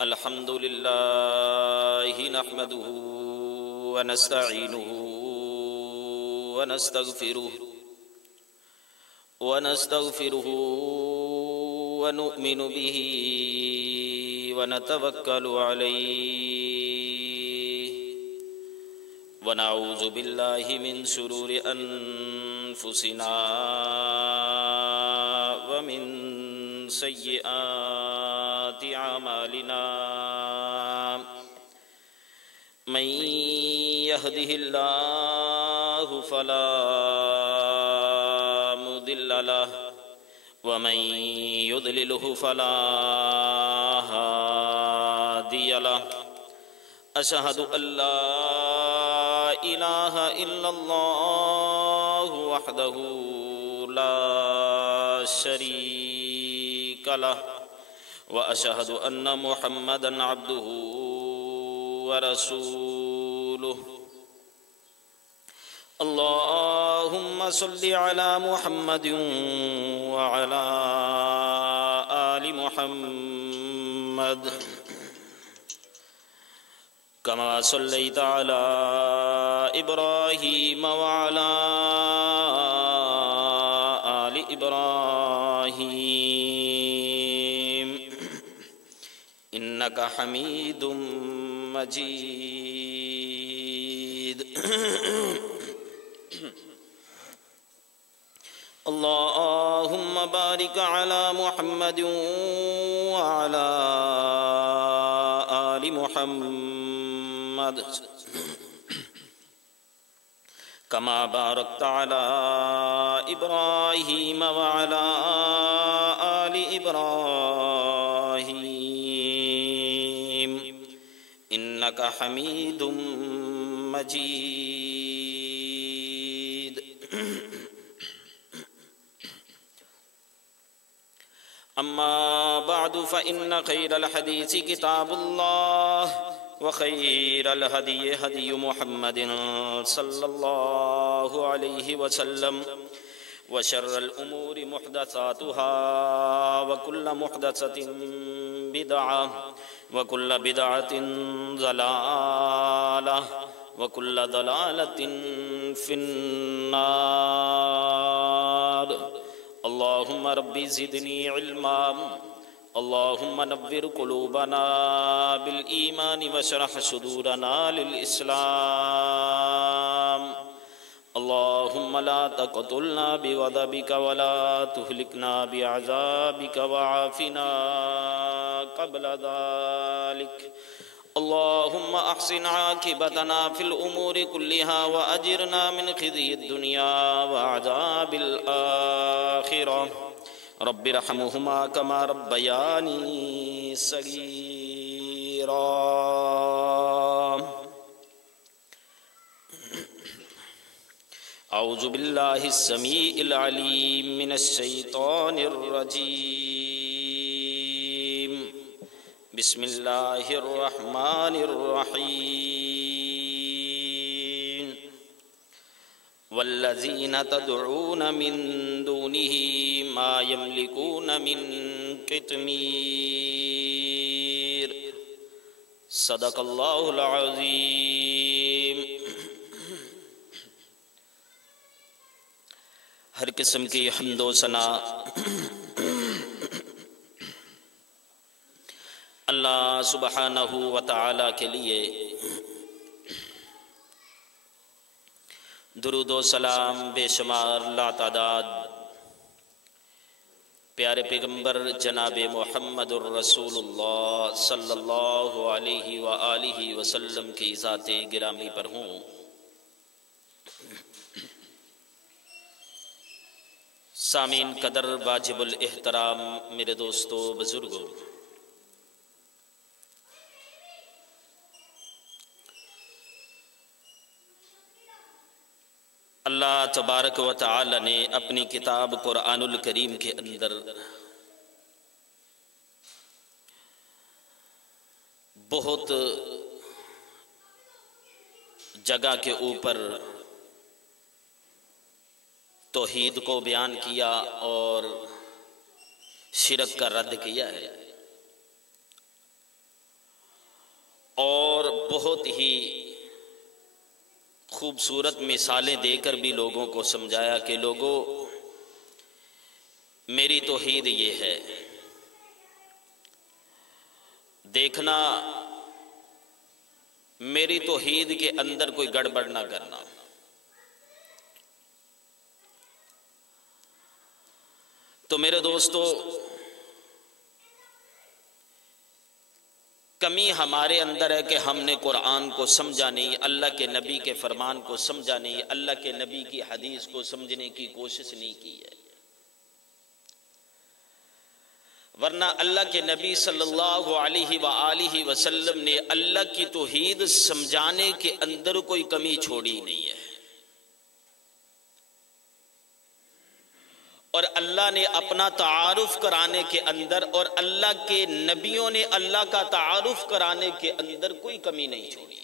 الحمد لله نحمده ونستعينه ونستغفره ونؤمن به ونتوكل عليه ونعوذ بالله من شرور أنفسنا ومن سيئات أعمالنا من يهده الله فلا مضل له ومن يضلله فلا هادي له أشهد أن لا إله إلا الله وحده لا شريك له وأشهد أن محمدًا عبده ورسوله اللهم صل على محمد وعلى آل محمد كما صليت على إبراهيم وعلى آل إبراهيم إنك حميد مجيد اللهم بارك على محمد وعلى آل محمد كما باركت على إبراهيم وعلى آل إبراهيم إنك حميد مجيد أما بعد فإن خير الحديث كتاب الله وخير الهدي هدي محمد صلى الله عليه وسلم وشر الأمور محدثاتها وكل محدثة بدعة وكل بدعة ضلالة وكل ضلالة في النار اللهم ربي زدني علما اللهم نور قلوبنا بالإيمان واشرح صدورنا للإسلام اللهم لا تقتلنا بغضبك ولا تهلكنا بعذابك وعافنا قبل ذلك اللهم أحسن عاقبتنا في الأمور كلها وأجرنا من خزي الدنيا وعذاب الآخرة رب ارحمهما كما ربياني صغيرا أعوذ بالله السميع العليم من الشيطان الرجيم بسم الله الرحمن الرحيم والذين تدعون من دونه ما يملكون من قطمير صدق الله العظيم ہر قسم کی حمد و ثنا اللہ سبحانہ و تعالی کے لیے درود و سلام بے شمار لا تعداد پیارے پیغمبر جناب محمد الرسول اللہ صلی اللہ علیہ وآلہ وسلم کی ذات گرامی پر ہوں سامعین قدر واجب الاحترام میرے دوستو بزرگوں اللہ تبارک و تعالی نے اپنی کتاب قرآن الکریم کے اندر بہت جگہ کے اوپر توحید کو بیان کیا اور شرک کا رد کیا ہے اور بہت ہی خوبصورت مثالیں دے کر بھی لوگوں کو سمجھایا کہ لوگوں میری توحید یہ ہے، دیکھنا میری توحید کے اندر کوئی گڑبڑ نہ کرنا۔ تو میرے دوستو، کمی ہمارے اندر ہے کہ ہم نے قرآن کو سمجھا نہیں، اللہ کے نبی کے فرمان کو سمجھا نہیں، اللہ کے نبی کی حدیث کو سمجھنے کی کوشش نہیں کی ہے۔ ورنہ اللہ کے نبی صلی اللہ علیہ وآلہ وسلم نے اللہ کی توحید سمجھانے کے اندر کوئی کمی چھوڑی نہیں ہے، اور اللہ نے اپنا تعارف کرانے کے اندر اور اللہ کے نبیوں نے اللہ کا تعارف کرانے کے اندر کوئی کمی نہیں چھوڑی ہے۔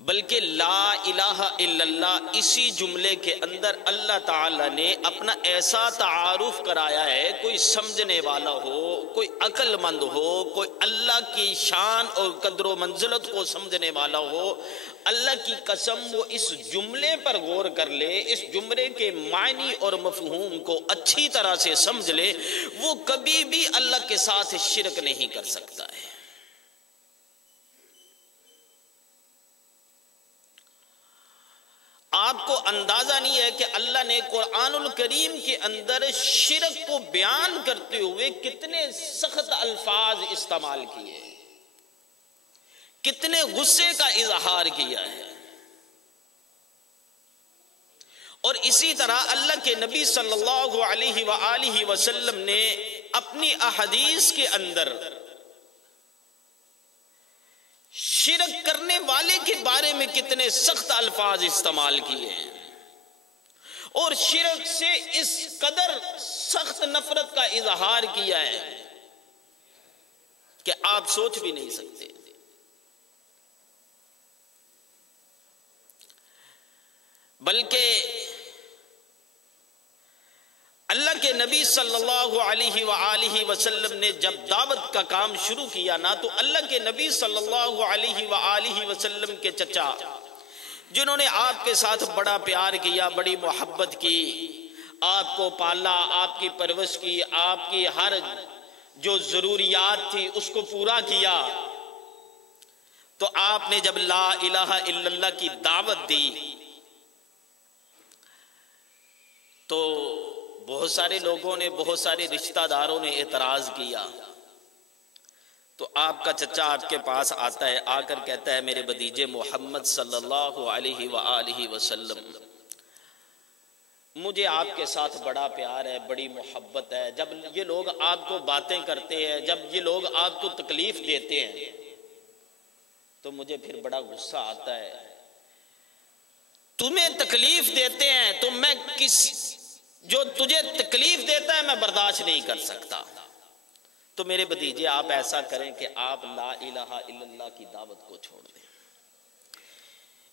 بلکہ لا الہ الا اللہ اسی جملے کے اندر اللہ تعالی نے اپنا ایسا تعارف کرایا ہے، کوئی سمجھنے والا ہو، کوئی عقل مند ہو، کوئی اللہ کی شان اور قدر و منزلت کو سمجھنے والا ہو، اللہ کی قسم وہ اس جملے پر غور کر لے، اس جملے کے معنی اور مفہوم کو اچھی طرح سے سمجھ لے، وہ کبھی بھی اللہ کے ساتھ شرک نہیں کر سکتا ہے۔ آپ کو اندازہ نہیں ہے کہ اللہ نے قرآن الکریم کے اندر شرک کو بیان کرتے ہوئے کتنے سخت الفاظ استعمال کیے، کتنے غصے کا اظہار کیا ہے۔ اور اسی طرح اللہ کے نبی صلی اللہ علیہ وآلہ وسلم نے اپنی احادیث کے اندر شرک کرنے والے کے بارے میں کتنے سخت الفاظ استعمال کیے ہیں، اور شرک سے اس قدر سخت نفرت کا اظہار کیا ہے کہ آپ سوچ بھی نہیں سکتے۔ بلکہ اللہ کے نبی صلی اللہ علیہ وآلہ وسلم نے جب دعوت کا کام شروع کیا نا، تو اللہ کے نبی صلی اللہ علیہ وآلہ وسلم کے چچا، جنہوں نے آپ کے ساتھ بڑا پیار کیا، بڑی محبت کی، آپ کو پالا، آپ کی پرورش کی، آپ کی ہر جو ضروریات تھی اس کو پورا کیا، تو آپ نے جب لا الہ الا اللہ کی دعوت دی تو بہت سارے لوگوں نے، بہت سارے رشتہ داروں نے اعتراض کیا۔ تو آپ کا چچا آپ کے پاس آتا ہے، آ کر کہتا ہے میرے بھتیجے محمد صلی اللہ علیہ وآلہ وسلم، مجھے آپ کے ساتھ بڑا پیار ہے، بڑی محبت ہے، جب یہ لوگ آپ کو باتیں کرتے ہیں، جب یہ لوگ آپ کو تکلیف دیتے ہیں تو مجھے پھر بڑا غصہ آتا ہے۔ تمہیں تکلیف دیتے ہیں تو میں جو تجھے تکلیف دیتا ہے میں برداشت نہیں کر سکتا۔ تو میرے بھتیجے آپ ایسا کریں کہ آپ لا الہ الا اللہ کی دعوت کو چھوڑ دیں۔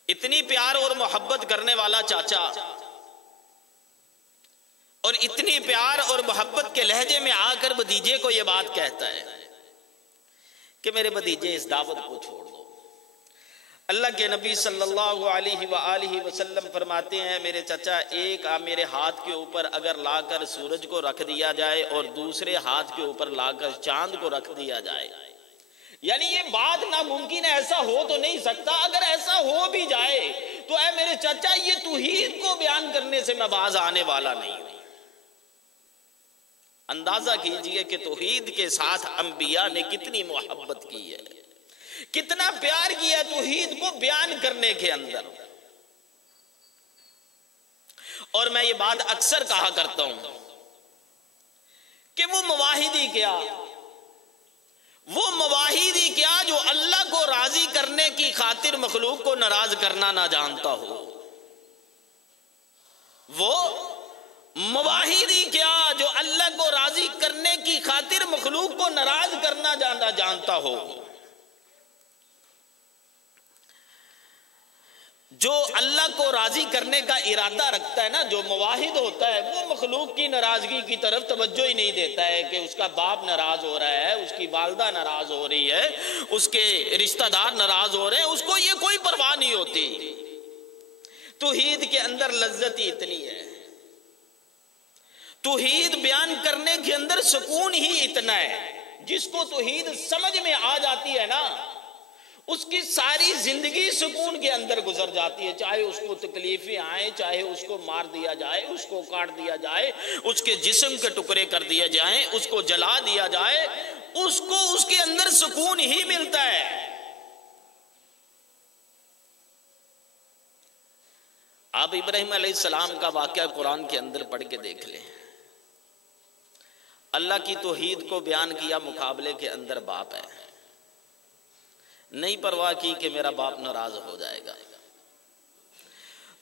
اتنی پیار اور محبت کرنے والا چاچا اور اتنی پیار اور محبت کے لہجے میں آ کر بھتیجے کو یہ بات کہتا ہے کہ میرے بھتیجے اس دعوت کو چھوڑ دو۔ اللہ کے نبی صلی اللہ علیہ وآلہ وسلم فرماتے ہیں میرے چچا، ایک میرے ہاتھ کے اوپر اگر لا کر سورج کو رکھ دیا جائے اور دوسرے ہاتھ کے اوپر لا کر چاند کو رکھ دیا جائے، یعنی یہ بات ناممکن ہے، ایسا ہو تو نہیں سکتا، اگر ایسا ہو بھی جائے تو اے میرے چچا یہ توحید کو بیان کرنے سے میں باز آنے والا نہیں ہوں۔ اندازہ کیجئے کہ توحید کے ساتھ انبیاء نے کتنی محبت کی ہے، کتنا پیار کیا توحید کو بیان کرنے کے اندر۔ اور میں یہ بات اکثر کہا کرتا ہوں کہ وہ مواحدی کیا جو اللہ کو راضی کرنے کی خاطر مخلوق کو ناراض کرنا نہ جانتا ہو، وہ مواحدی کیا جو اللہ کو راضی کرنے کی خاطر مخلوق کو ناراض کرنا جانتا ہو۔ جو اللہ کو راضی کرنے کا ارادہ رکھتا ہے نا، جو موحد ہوتا ہے، وہ مخلوق کی ناراضگی کی طرف توجہ ہی نہیں دیتا ہے کہ اس کا باپ ناراض ہو رہا ہے، اس کی والدہ ناراض ہو رہی ہے، اس کے رشتہ دار ناراض ہو رہے ہیں، اس کو یہ کوئی پرواہ نہیں ہوتی۔ توحید کے اندر لذت ہی اتنی ہے، توحید بیان کرنے کے اندر سکون ہی اتنا ہے۔ جس کو توحید سمجھ میں آ جاتی ہے نا، اس کی ساری زندگی سکون کے اندر گزر جاتی ہے، چاہے اس کو تکلیفیں آئیں، چاہے اس کو مار دیا جائے، اس کو کاٹ دیا جائے، اس کے جسم کے ٹکڑے کر دیے جائیں، اس کو جلا دیا جائے، اس کو اس کے اندر سکون ہی ملتا ہے۔ آپ ابراہیم علیہ السلام کا واقعہ قرآن کے اندر پڑھ کے دیکھ لیں۔ اللہ کی توحید کو بیان کیا، مقابلے کے اندر باپ ہے، نہیں پرواہ کی کہ میرا باپ ناراض ہو جائے گا۔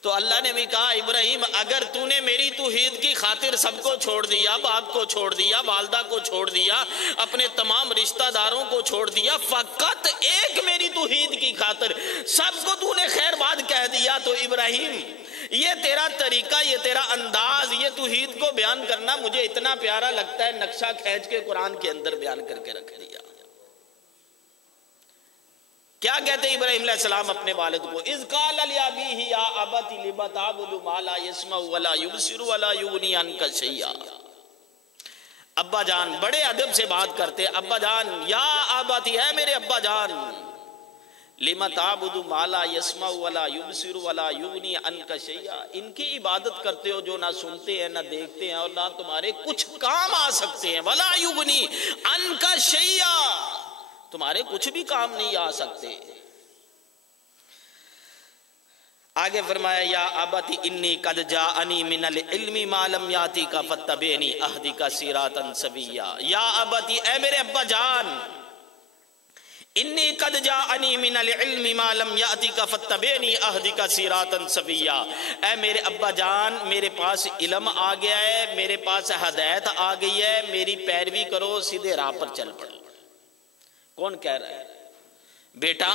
تو اللہ نے بھی کہا ابراہیم اگر تو نے میری توحید کی خاطر سب کو چھوڑ دیا، باپ کو چھوڑ دیا، والدہ کو چھوڑ دیا، اپنے تمام رشتہ داروں کو چھوڑ دیا، فقط ایک میری توحید کی خاطر سب کو تو نے خیر بات کہہ دیا، تو ابراہیم یہ تیرا طریقہ، یہ تیرا انداز، یہ توحید کو بیان کرنا مجھے اتنا پیارا لگتا ہے، نقشہ کھینچ کے قرآن کے اندر بیان کر کے رکھ دیا۔ کیا کہتے ابراہیم علیہ السلام اپنے والد کو؟ اذ قال لأبیہ یا ابت لم تعبد ما لا يسمع ولا يبصر ولا یغنی عنک شیئا۔ ابا جان بڑے ادب سے بات کرتے، ابا جان یا ابت، ہے میرے ابا جان، لم تعبد ما لا يسمع ولا يبصر ولا یغنی عنک شیئا، ان کی عبادت کرتے ہو جو نہ سنتے ہیں، نہ دیکھتے ہیں، اور نہ تمہارے کچھ کام آ سکتے ہیں، ولا یغنی عنک شیئا، تمہارے کچھ بھی کام نہیں آ سکتے۔ آگے فرمایا یا ابت انی قد جاءنی من العلم ما لم یاتک فاتبعنی اہدک صراطا سویا۔ یا ابت، اے میرے ابا جان، انی قد جاءنی من العلم ما لم یاتک فاتبعنی اہدک صراطا سویا۔ اے میرے ابا جان، میرے پاس علم آ گیا ہے، میرے پاس ہدایت آ گئی ہے، میری پیروی کرو، سیدھے راہ پر چل پڑو۔ کون کہہ رہا ہے؟ بیٹا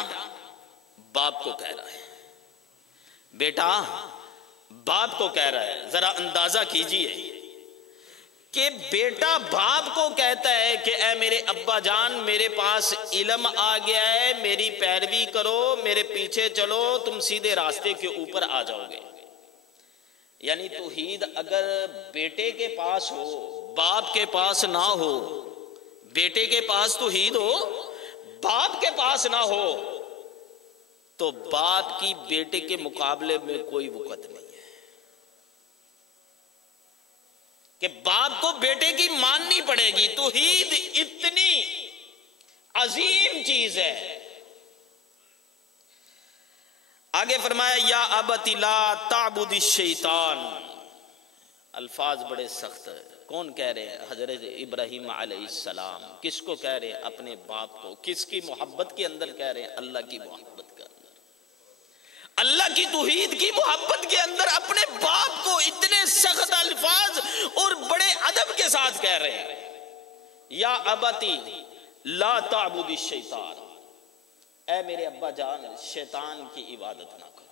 باپ کو کہہ رہا ہے، بیٹا باپ کو کہہ رہا ہے۔ ذرا اندازہ کیجئے کہ بیٹا باپ کو کہتا ہے کہ اے میرے ابا جان، میرے پاس علم آ گیا ہے، میری پیروی کرو، میرے پیچھے چلو، تم سیدھے راستے کے اوپر آ جاؤ گے۔ یعنی توحید اگر بیٹے کے پاس ہو، باپ کے پاس نہ ہو، بیٹے کے پاس توحید ہو، باپ کے پاس نہ ہو، تو باپ کی بیٹے کے مقابلے میں کوئی وقت نہیں ہے، کہ باپ کو بیٹے کی ماننی پڑے گی۔ توحید اتنی عظیم چیز ہے۔ آگے فرمایا یا ابت لا تعبد الشیطان۔ الفاظ بڑے سخت ہیں، کون کہہ رہے ہیں؟ حضرت ابراہیم علیہ السلام۔ کس کو کہہ رہے ہیں؟ اپنے باپ کو۔ کس کی محبت کے اندر کہہ رہے ہیں؟ اللہ کی محبت کے اندر، اللہ کی توحید کی محبت کے اندر اپنے باپ کو اتنے سخت الفاظ اور بڑے ادب کے ساتھ کہہ رہے ہیں یا ابتی لا تعبد الشیطان، اے میرے ابا جان شیطان کی عبادت نہ کرو۔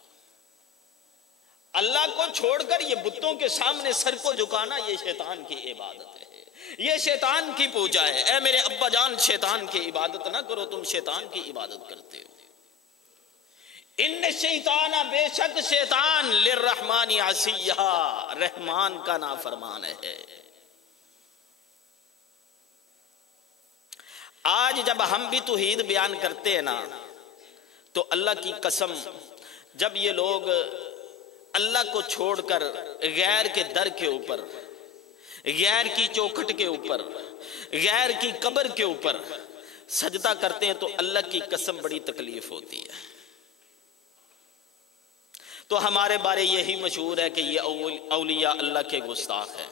اللہ کو چھوڑ کر یہ بتوں کے سامنے سر کو جھکانا، یہ شیطان کی عبادت ہے، یہ شیطان کی پوجا ہے۔ اے میرے ابا جان شیطان کی عبادت نہ کرو، تم شیطان کی عبادت کرتے ہو۔ ان شیطان، بے شک شیطان، للرحمن عصیہ، رحمان کا نافرمان ہے۔ آج جب ہم بھی توحید بیان کرتے ہیں نا، تو اللہ کی قسم جب یہ لوگ اللہ کو چھوڑ کر غیر کے در کے اوپر، غیر کی چوکھٹ کے اوپر، غیر کی قبر کے اوپر سجدہ کرتے ہیں تو اللہ کی قسم بڑی تکلیف ہوتی ہے۔ تو ہمارے بارے یہی مشہور ہے کہ یہ اولیاء اللہ کے گستاخ ہیں۔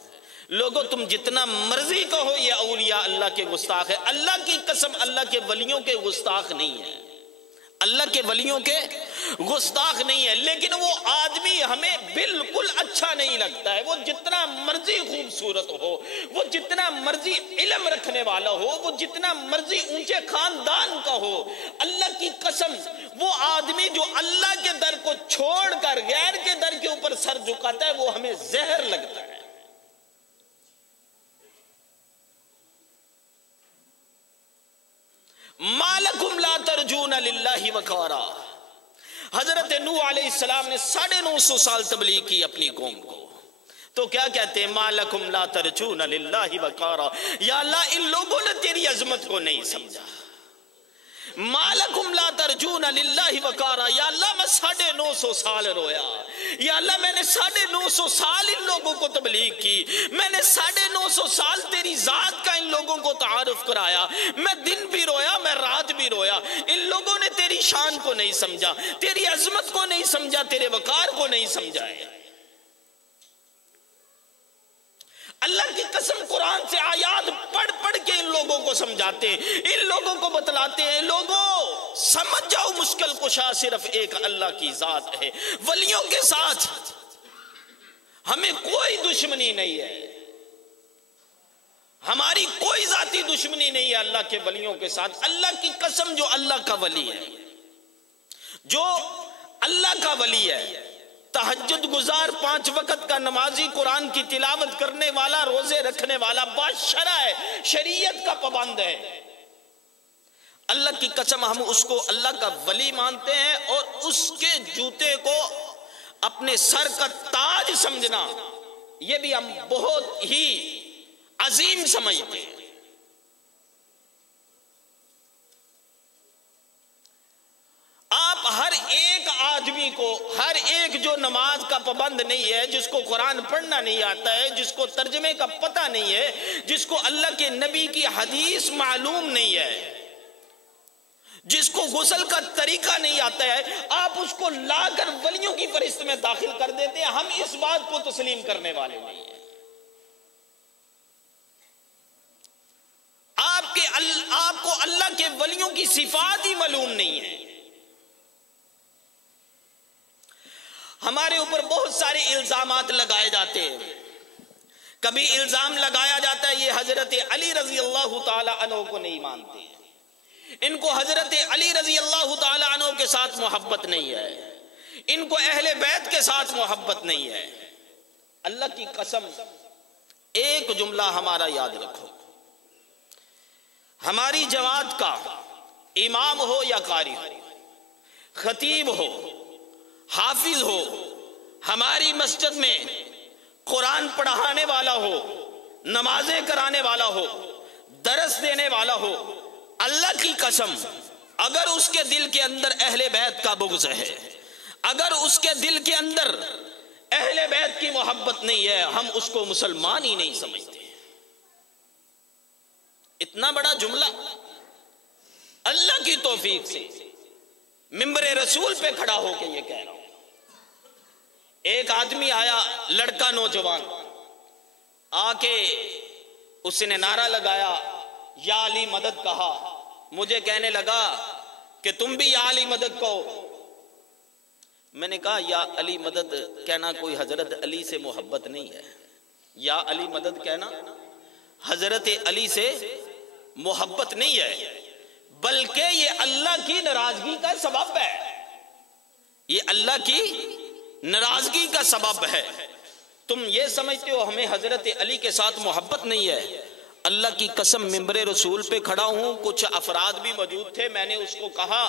لوگوں تم جتنا مرضی کہو یہ اولیاء اللہ کے گستاخ ہے، اللہ کی قسم اللہ کے ولیوں کے گستاخ نہیں ہے۔ اللہ کے ولیوں کے گستاخ نہیں ہے، لیکن وہ آدمی ہمیں بالکل اچھا نہیں لگتا ہے، وہ جتنا مرضی خوبصورت ہو، وہ جتنا مرضی علم رکھنے والا ہو، وہ جتنا مرضی اونچے خاندان کا ہو، اللہ کی قسم وہ آدمی جو اللہ کے در کو چھوڑ کر غیر کے در کے اوپر سر جھکاتا ہے وہ ہمیں زہر لگتا ہے۔ مالکم لا ترجون للہ وقارا، حضرت نوح علیہ السلام نے 950 سال تبلیغ کی اپنی قوم کو، تو کیا کہتے ہیں؟ مالکم لا ترجون للہ وقارا، یا اللہ ان لوگوں نے تیری عظمت کو نہیں سمجھا۔ مالکم لا ترجون للہ وقارا، یا اللہ میں 950 سال رویا، یا اللہ میں نے 950 سال ان لوگوں کو تبلیغ کی، میں نے 950 سال تیری ذات کا ان لوگوں کو تعارف کرایا، میں دن بھی رویا میں رات بھی رویا، ان لوگوں نے تیری شان کو نہیں سمجھا، تیری عظمت کو نہیں سمجھا، تیرے وقار کو نہیں سمجھا ہے۔ اللہ کی قسم قرآن سے آیات پڑھ پڑھ کے ان لوگوں کو سمجھاتے ہیں، ان لوگوں کو بتلاتے ہیں، لوگوں سمجھ جاؤ مشکل کشا صرف ایک اللہ کی ذات ہے، ولیوں کے ساتھ ہمیں کوئی دشمنی نہیں ہے، ہماری کوئی ذاتی دشمنی نہیں ہے اللہ کے ولیوں کے ساتھ۔ اللہ کی قسم جو اللہ کا ولی ہے، جو اللہ کا ولی ہے، تہجد گزار 5 وقت کا نمازی، قرآن کی تلاوت کرنے والا، روزے رکھنے والا، باشرع ہے، شریعت کا پابند ہے، اللہ کی قسم ہم اس کو اللہ کا ولی مانتے ہیں، اور اس کے جوتے کو اپنے سر کا تاج سمجھنا یہ بھی ہم بہت ہی عظیم سمجھتے ہیں۔ آپ ہر ایک آدمی کو، ہر ایک جو نماز کا پابند نہیں ہے، جس کو قرآن پڑھنا نہیں آتا ہے، جس کو ترجمے کا پتہ نہیں ہے، جس کو اللہ کے نبی کی حدیث معلوم نہیں ہے، جس کو غسل کا طریقہ نہیں آتا ہے، آپ اس کو لا کر ولیوں کی فہرست میں داخل کر دیتے ہیں۔ ہم اس بات کو تسلیم کرنے والے نہیں ہیں۔ آپ کو اللہ کے ولیوں کی صفات ہی معلوم نہیں ہے۔ ہمارے اوپر بہت سارے الزامات لگائے جاتے ہیں، کبھی الزام لگایا جاتا ہے یہ حضرت علی رضی اللہ تعالی عنہ کو نہیں مانتے ہیں، ان کو حضرت علی رضی اللہ تعالی عنہ کے ساتھ محبت نہیں ہے، ان کو اہل بیت کے ساتھ محبت نہیں ہے۔ اللہ کی قسم ایک جملہ ہمارا یاد رکھو، ہماری جماعت کا امام ہو یا قاری ہو، خطیب ہو، حافظ ہو، ہماری مسجد میں قرآن پڑھانے والا ہو، نمازیں کرانے والا ہو، درس دینے والا ہو، اللہ کی قسم اگر اس کے دل کے اندر اہل بیت کا بغض ہے، اگر اس کے دل کے اندر اہل بیت کی محبت نہیں ہے، ہم اس کو مسلمان ہی نہیں سمجھتے۔ اتنا بڑا جملہ اللہ کی توفیق سے منبر رسول پہ کھڑا ہو کے یہ کہہ رہا ہوں۔ ایک آدمی آیا، لڑکا نوجوان، آ کے اس نے نعرہ لگایا، یا علی مدد کہا، مجھے کہنے لگا کہ تم بھی یا علی مدد کہو۔ میں نے کہا یا علی مدد کہنا کوئی حضرت علی سے محبت نہیں ہے، یا علی مدد کہنا حضرت علی سے محبت نہیں ہے، بلکہ یہ اللہ کی ناراضگی کا سبب ہے، یہ اللہ کی ناراضگی کا سبب ہے۔ تم یہ سمجھتے ہو ہمیں حضرت علی کے ساتھ محبت نہیں ہے؟ اللہ کی قسم منبر رسول پہ کھڑا ہوں، کچھ افراد بھی موجود تھے، میں نے اس کو کہا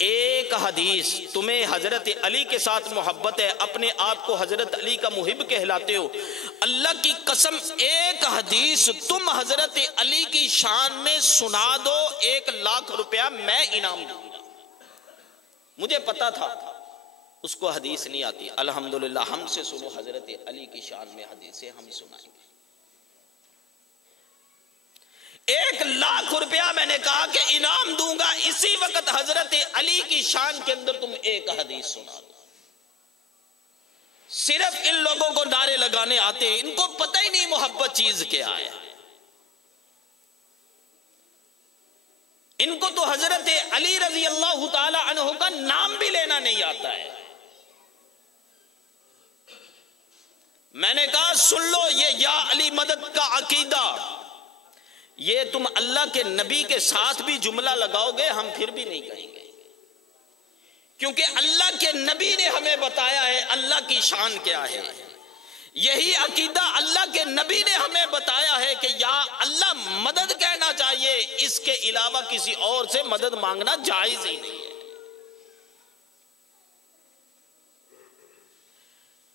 ایک حدیث تمہیں حضرت علی کے ساتھ محبت ہے، اپنے آپ کو حضرت علی کا محب کہلاتے ہو، اللہ کی قسم ایک حدیث تم حضرت علی کی شان میں سنا دو، 1,00,000 روپیہ میں انعام دوں گا۔ مجھے پتا تھا اس کو حدیث نہیں آتی، الحمدللہ ہم سے سنو حضرت علی کی شان میں حدیثیں ہم سنائیں گے۔ 1,00,000 روپیہ میں نے کہا کہ انعام دوں گا، اسی وقت حضرت علی کی شان کے اندر تم ایک حدیث سنا دو۔ صرف ان لوگوں کو نعرے لگانے آتے ہیں، ان کو پتہ ہی نہیں محبت چیز کیا ہے، ان کو تو حضرت علی رضی اللہ تعالی عنہ کا نام بھی لینا نہیں آتا ہے۔ میں نے کہا سن لو یہ یا علی مدد کا عقیدہ، یہ تم اللہ کے نبی کے ساتھ بھی جملہ لگاؤ گے ہم پھر بھی نہیں کہیں گے، کیونکہ اللہ کے نبی نے ہمیں بتایا ہے اللہ کی شان کیا ہے۔ یہی عقیدہ اللہ کے نبی نے ہمیں بتایا ہے کہ یا اللہ مدد کہنا چاہیے، اس کے علاوہ کسی اور سے مدد مانگنا جائز ہی نہیں ہے۔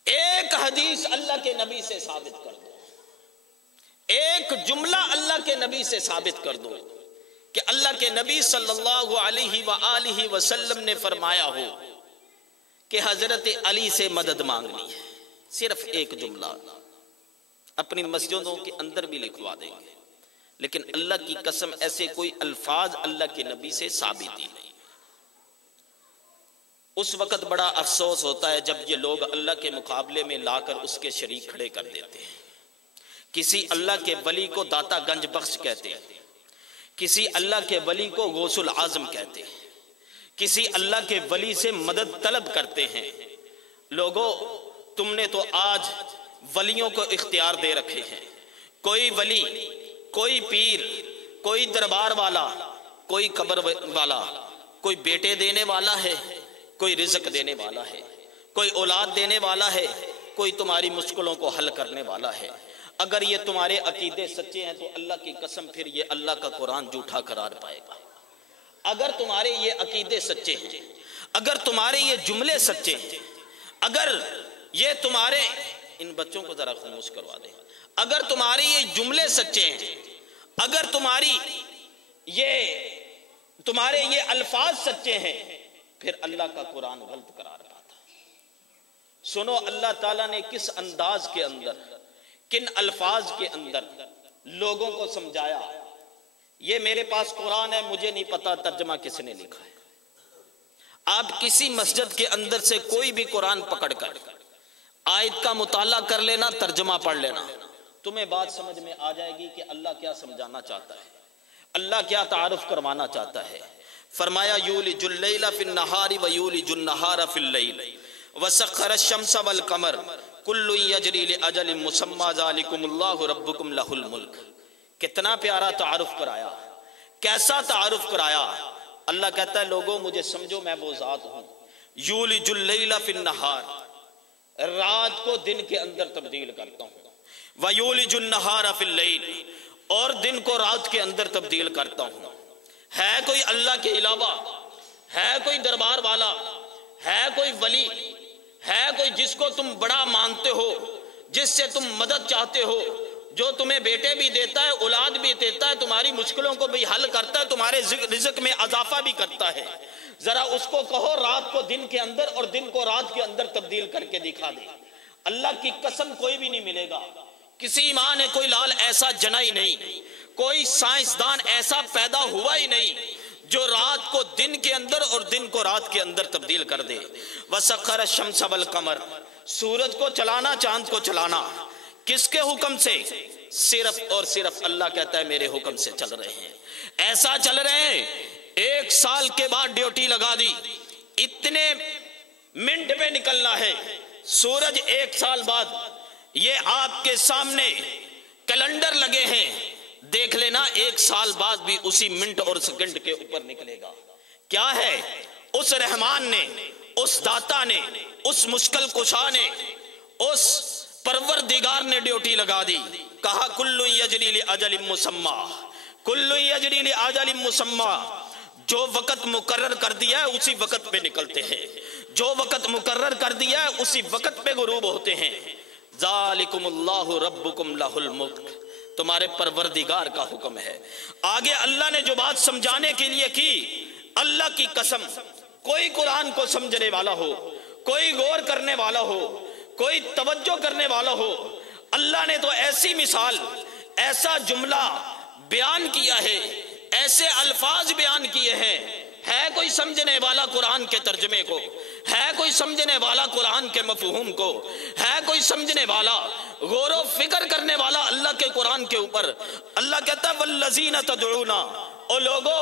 ایک حدیث اللہ کے نبی سے ثابت کر دو، ایک جملہ اللہ کے نبی سے ثابت کر دو کہ اللہ کے نبی صلی اللہ علیہ وآلہ وسلم نے فرمایا ہو کہ حضرت علی سے مدد مانگنی ہے۔ صرف ایک جملہ اپنی مسجدوں کے اندر بھی لکھوا دیں گے، لیکن اللہ کی قسم ایسے کوئی الفاظ اللہ کے نبی سے ثابت ہی نہیں۔ اس وقت بڑا افسوس ہوتا ہے جب یہ لوگ اللہ کے مقابلے میں لا کر اس کے شریک کھڑے کر دیتے ہیں۔ کسی اللہ کے ولی کو داتا گنج بخش کہتے ہیں، کسی اللہ کے ولی کو غوث العظم کہتے ہیں، کسی اللہ کے ولی سے مدد طلب کرتے ہیں۔ لوگوں تم نے تو آج ولیوں کو اختیار دے رکھے ہیں، کوئی ولی، کوئی پیر، کوئی دربار والا، کوئی قبر والا، کوئی بیٹے دینے والا ہے، کوئی رزق دینے والا ہے، کوئی اولاد دینے والا ہے، کوئی تمہاری مشکلوں کو حل کرنے والا ہے۔ اگر یہ تمہارے عقیدے سچے ہیں تو اللہ کی قسم پھر یہ اللہ کا قرآن جھوٹا قرار پائے گا۔ اگر تمہارے یہ عقیدے سچے ہیں، اگر تمہارے یہ جملے سچے ہیں، اگر یہ تمہارے ان بچوں کو ذرا خاموش کروا دیں، اگر تمہارے یہ جملے سچے ہیں، اگر تمہارے یہ الفاظ سچے ہیں، پھر اللہ کا قرآن غلط قرار پاتا۔ سنو اللہ تعالیٰ نے کس انداز کے اندر، کن الفاظ کے اندر لوگوں کو سمجھایا۔ یہ میرے پاس قرآن ہے، مجھے نہیں پتا ترجمہ کس نے لکھا ہے۔ آپ کسی مسجد کے اندر سے کوئی بھی قرآن پکڑ کر آیت کا مطالعہ کر لینا، ترجمہ پڑھ لینا، تمہیں بات سمجھ میں آ جائے گی کہ اللہ کیا سمجھانا چاہتا ہے، اللہ کیا تعارف کروانا چاہتا ہے۔ فرمایا یولج اللیل فی النہار ویولج النہار فی اللیل وسخر الشمس والقمر کل یجری لاجل مسمی ذالکم اللہ ربکم لہ الملک۔ کتنا پیارا تعارف کرایا، کیسا تعارف کرایا۔ اللہ کہتا ہے لوگوں مجھے سمجھو، میں وہ ذات ہوں یولج اللیل فی النہار، رات کو دن کے اندر تبدیل کرتا ہوں، ویولج النہار فی اللیل، اور دن کو رات کے اندر تبدیل کرتا ہوں۔ ہے کوئی اللہ کے علاوہ، ہے کوئی دربار والا، ہے کوئی ولی، ہے کوئی جس کو تم بڑا مانتے ہو، جس سے تم مدد چاہتے ہو، جو تمہیں بیٹے بھی دیتا ہے، اولاد بھی دیتا ہے، تمہاری مشکلوں کو بھی حل کرتا ہے، تمہارے رزق میں اضافہ بھی کرتا ہے؟ ذرا اس کو کہو رات کو دن کے اندر اور دن کو رات کے اندر تبدیل کر کے دکھا دے۔ اللہ کی قسم کوئی بھی نہیں ملے گا، کسی ماں نے کوئی لال ایسا جنا ہی نہیں، کوئی سائنسدان ایسا پیدا ہوا ہی نہیں جو رات کو دن کے اندر اور دن کو رات کے اندر تبدیل کر دے۔ وَسَخَّرَ الشَّمْسَ وَالْقَمَرَ، سورج کو چلانا، چاند کو چلانا، کس کے حکم سے؟ صرف اور صرف اللہ کہتا ہے میرے حکم سے چل رہے ہیں۔ ایسا چل رہے ہیں، ایک سال کے بعد ڈیوٹی لگا دی، اتنے منٹ میں نکلنا ہے۔ سورج ایک سال بعد، یہ آپ کے سامنے کیلنڈر لگے ہیں، دیکھ لینا ایک سال بعد بھی اسی منٹ اور سیکنڈ کے اوپر نکلے گا۔ کیا ہے؟ اس رحمان نے، اس داتا نے، اس مشکل کشا نے، اس پروردگار نے ڈیوٹی لگا دی۔ کہا کل یجری لاجل مسمی، کل یجری لاجل مسمی، جو وقت مقرر کر دیا ہے اسی وقت پہ نکلتے ہیں، جو وقت مقرر کر دیا ہے اسی وقت پہ غروب ہوتے ہیں۔ ذالکم اللہ ربکم لہ الملک، تمہارے پروردگار کا حکم ہے۔ آگے اللہ نے جو بات سمجھانے کے لیے کی، اللہ کی قسم کوئی قرآن کو سمجھنے والا ہو، کوئی غور کرنے والا ہو، کوئی توجہ کرنے والا ہو، اللہ نے تو ایسی مثال، ایسا جملہ بیان کیا ہے، ایسے الفاظ بیان کیے ہیں۔ ہے کوئی سمجھنے والا قرآن کے ترجمے کو؟ ہے کوئی سمجھنے والا قرآن کے مفہوم کو؟ ہے کوئی سمجھنے والا، غور و فکر کرنے والا اللہ کے قرآن کے اوپر؟ اللہ کہتا ہے والذین تدعون، او لوگو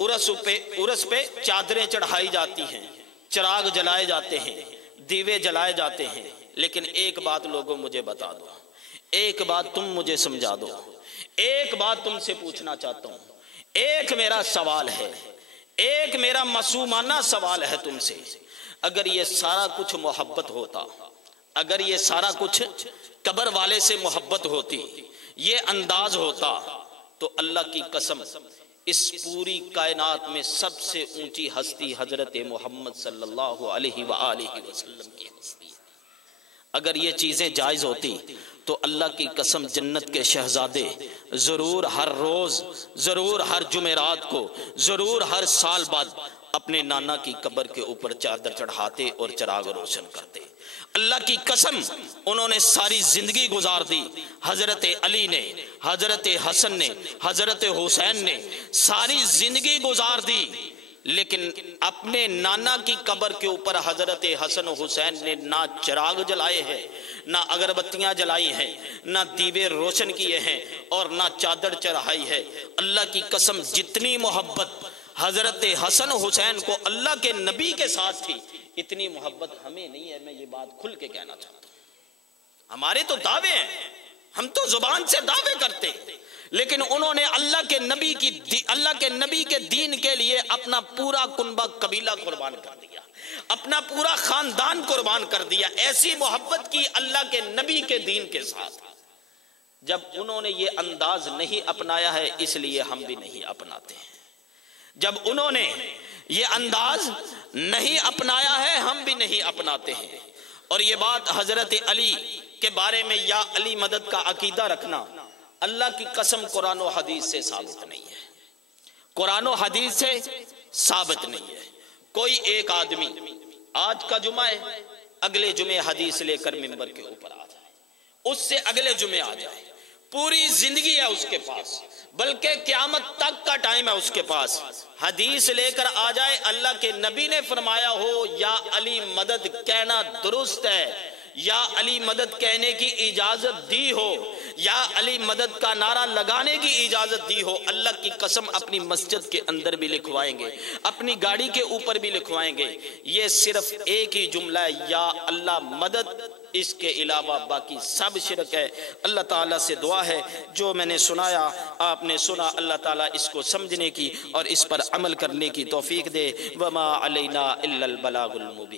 عرس پہ چادریں چڑھائی جاتی ہیں، چراغ جلائے جاتے ہیں، دیوے جلائے جاتے ہیں، لیکن ایک بات لوگوں مجھے بتا دو، ایک بات تم مجھے سمجھا دو، ایک بات تم سے پوچھنا چاہتا ہوں، ایک میرا سوال ہے، ایک میرا معصومانہ سوال ہے تم سے، اگر یہ سارا کچھ محبت ہوتا، اگر یہ سارا کچھ قبر والے سے محبت ہوتی، یہ انداز ہوتا، تو اللہ کی قسم اس پوری کائنات میں سب سے اونچی ہستی حضرت محمد صلی اللہ علیہ وآلہ وسلم کی ہستی ہے۔ اگر یہ چیزیں جائز ہوتی تو اللہ کی قسم جنت کے شہزادے ضرور ہر روز، ضرور ہر جمعرات کو، ضرور ہر سال بعد اپنے نانا کی قبر کے اوپر چادر چڑھاتے اور چراغ روشن کرتے۔ اللہ کی قسم انہوں نے ساری زندگی گزار دی، حضرت علی نے، حضرت حسن نے، حضرت حسین نے ساری زندگی گزار دی، لیکن اپنے نانا کی قبر کے اوپر حضرت حسن و حسین نے نہ چراغ جلائے ہیں، نہ اگربتیاں جلائی ہیں، نہ دیوے روشن کیے ہیں، اور نہ چادر چڑھائی ہے۔ اللہ کی قسم جتنی محبت حضرت حسن و حسین کو اللہ کے نبی کے ساتھ تھی، اتنی محبت ہمیں نہیں ہے۔ میں یہ بات کھل کے کہنا چاہتا ہوں، ہمارے تو دعوے ہیں، ہم تو زبان سے دعوے کرتے، لیکن انہوں نے اللہ کے نبی کے دین کے لیے اپنا پورا کنبہ قبیلہ قربان کر دیا، اپنا پورا خاندان قربان کر دیا۔ ایسی محبت کی اللہ کے نبی کے دین کے ساتھ۔ جب انہوں نے یہ انداز نہیں اپنایا ہے، اس لیے ہم بھی نہیں اپناتے ہیں۔ جب انہوں نے یہ انداز نہیں اپنایا ہے، ہم بھی نہیں اپناتے ہیں۔ اور یہ بات حضرت علی کے بارے میں یا علی مدد کا عقیدہ رکھنا، اللہ کی قسم قرآن و حدیث سے ثابت نہیں ہے، قرآن و حدیث سے ثابت نہیں ہے۔ کوئی ایک آدمی آج کا جمعہ ہے، اگلے جمعے حدیث لے کر منبر کے اوپر آ جائے، اس سے اگلے جمعے آ جائے، پوری زندگی ہے اس کے پاس، بلکہ قیامت تک کا ٹائم ہے اس کے پاس، حدیث لے کر آ جائے، اللہ کے نبی نے فرمایا ہو یا علی مدد کہنا درست ہے، یا علی مدد کہنے کی اجازت دی ہو، یا علی مدد کا نعرہ لگانے کی اجازت دی ہو، اللہ کی قسم اپنی مسجد کے اندر بھی لکھوائیں گے، اپنی گاڑی کے اوپر بھی لکھوائیں گے۔ یہ صرف ایک ہی جملہ ہے، یا اللہ مدد، اس کے علاوہ باقی سب شرک ہے۔ اللہ تعالیٰ سے دعا ہے جو میں نے سنایا، آپ نے سنا، اللہ تعالیٰ اس کو سمجھنے کی اور اس پر عمل کرنے کی توفیق دے۔ وما علینا الا البلاغ المبین۔